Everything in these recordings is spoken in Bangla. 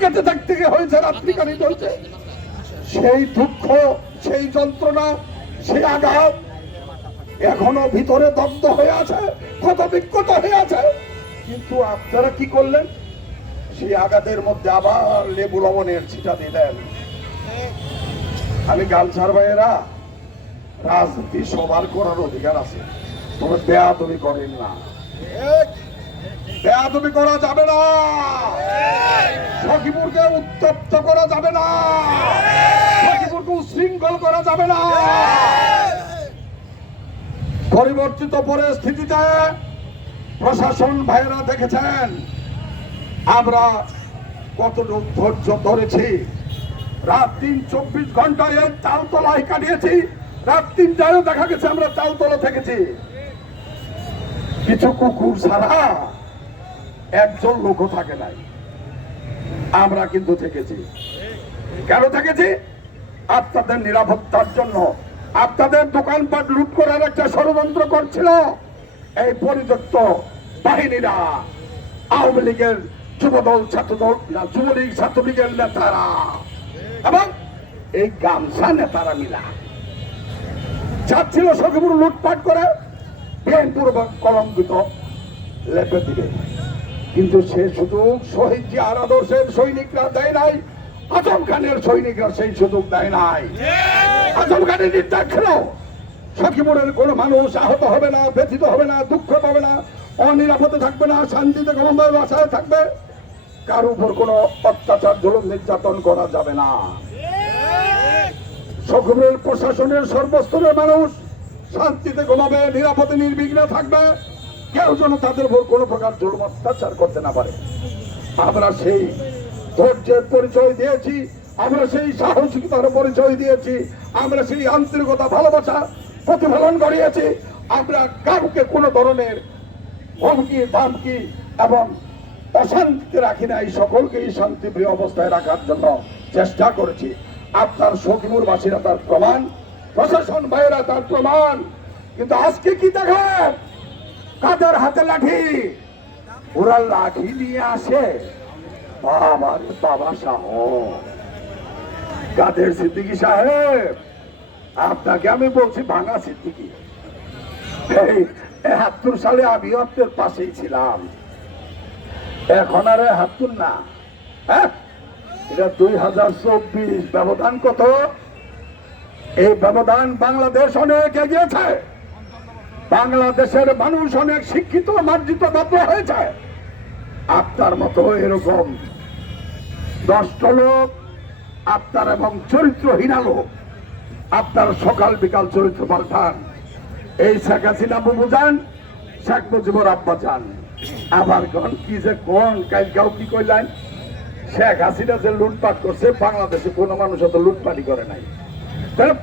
কেটে থাকতে গিয়ে হয়েছে রাত্রিকালীন হয়েছে সেই দুঃখ, সেই যন্ত্রণা, সেই আঘাত এখনও ভিতরে দগ্ধ হয়ে আছে ক্ষত বিক্ষত হয়ে আছে। কিন্তু আপনারা কি করলেন? সেই আঘাতের মধ্যে আবার লেবু লবণের ছিটা দিলেন আমি গামছার ভাইয়েরা, রাজনীতি সবার করার অধিকার আছে। তবে বেয়াদবি করেন না। বেয়াদবি করা যাবে না। সখীপুরকে উত্তপ্ত করা যাবে না। সখীপুরকে উশৃঙ্খল করা যাবে না। পরিবর্তিত পরিস্থিতিতে প্রশাসন ভাইয়েরা দেখেছেন, আমরা কতটুকু ধৈর্য ধরেছি। রাত তিন চব্বিশ ঘন্টায় এই চালতলায় কাটিয়েছি। রাত তিনটায়ও দেখা গেছে আমরা চালতলা থেকেছি। কিছু কুকুর ছাড়া একজন লোকও থাকে নাই। আমরা কিন্তু থেকেছি। কেন থেকেছি? আপনাদের নিরাপত্তার জন্য। আপনাদের দোকানপাট লুট করার একটা ষড়যন্ত্র করছিল এই পরিত্যক্ত বাহিনীরা। আওয়ামী লীগের যুবদল, ছাত্রদল, না, যুবলীগ, ছাত্রলীগের নেতারা এবং এই গামছা নেতারা মিলা। চাচ্ছিল সখীপুর লুটপাট করে, বিএনপুর কলঙ্কিত লেপে দিবে। কিন্তু সে সুযোগ শহীদ জিয়ার আদর্শের সৈনিকরা দেয় নাই, আজম খানের সৈনিকরা সেই সুযোগ দেয় নাই। আজম খানের নির্দেশ ছিল সখীপুরের কোনো মানুষ আহত হবে না, ব্যথিত হবে না, দুঃখ পাবে না, অনিরাপদে থাকবে না, শান্তিতে গমভাবে বাসায় থাকবে। কার উপর কোনো অত্যাচার, জুলুম, নির্যাতন করা যাবে না। সখীপুরের প্রশাসনের সর্বস্তরের মানুষ শান্তিতে ঘুমাবে, নিরাপদে, নির্বিঘ্নে থাকবে। কেউ যেন তাদের উপর কোনো প্রকার জুলুম অত্যাচার করতে না পারে। আমরা সেই ধৈর্যের পরিচয় দিয়েছি, আমরা সেই সাহসিকতার পরিচয় দিয়েছি, আমরা সেই আন্তরিকতা, ভালোবাসা প্রতিফলন করিয়েছি আমরা কাউকে কোনো ধরনের হুমকি, ধামকি এবং অশান্তি রাখি নাই, সকলকেই শান্তিপ্রিয় অবস্থায় রাখার জন্য চেষ্টা করেছি। আপনার সখীপুরবাসীরা তার প্রমাণ, প্রশাসন ভাইয়েরা তার প্রমাণ। কিন্তু আজকে কি দেখেন কাদের হাতে লাঠি? ওরা লাঠি নিয়ে আসে। বাবা রে বাবা সাহ। কাদের সিদ্দিকি সাহেব? আপনাকে আমি বলছি ভাঙা সিদ্দিকি। এই একাত্তর সালে আমি আপনার পাশেই ছিলাম। এখন আর একাত্তর না। হ্যাঁ? এটা দুই হাজার চব্বিশ ব্যবধান কত? এই ব্যবধান বাংলাদেশ অনেক এগিয়েছে। বাংলাদেশের মানুষ অনেক শিক্ষিত, মার্জিত ভদ্র হয়েছে। আপনার মতো এরকম দশটা লোক, আপনার এবং চরিত্রহীনা লোক আপনার সকাল বিকাল চরিত্র পাল্টান। এই শেখ হাসিনা বুবু যান, শেখ মুজিবুর আব্বা যান। আবার কোন কি যে কোন, কালকেও কি কইলেন? শেখ হাসিনা যে লুটপাট করছে, বাংলাদেশে কোনো মানুষ অত লুটপাটি করে নাই। তাহলে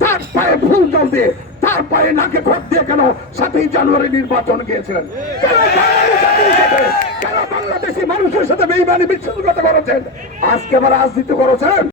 তার পায়ে ফুল জল দিয়ে তার পায়ে নাকে খত দিয়ে কেন সাতই জানুয়ারি নির্বাচন গিয়েছিলেন? কেন কেন বাংলাদেশি মানুষের সাথে বেইমানি করতে করেছেন? আজকে আবার রাজনীতি করেছেন?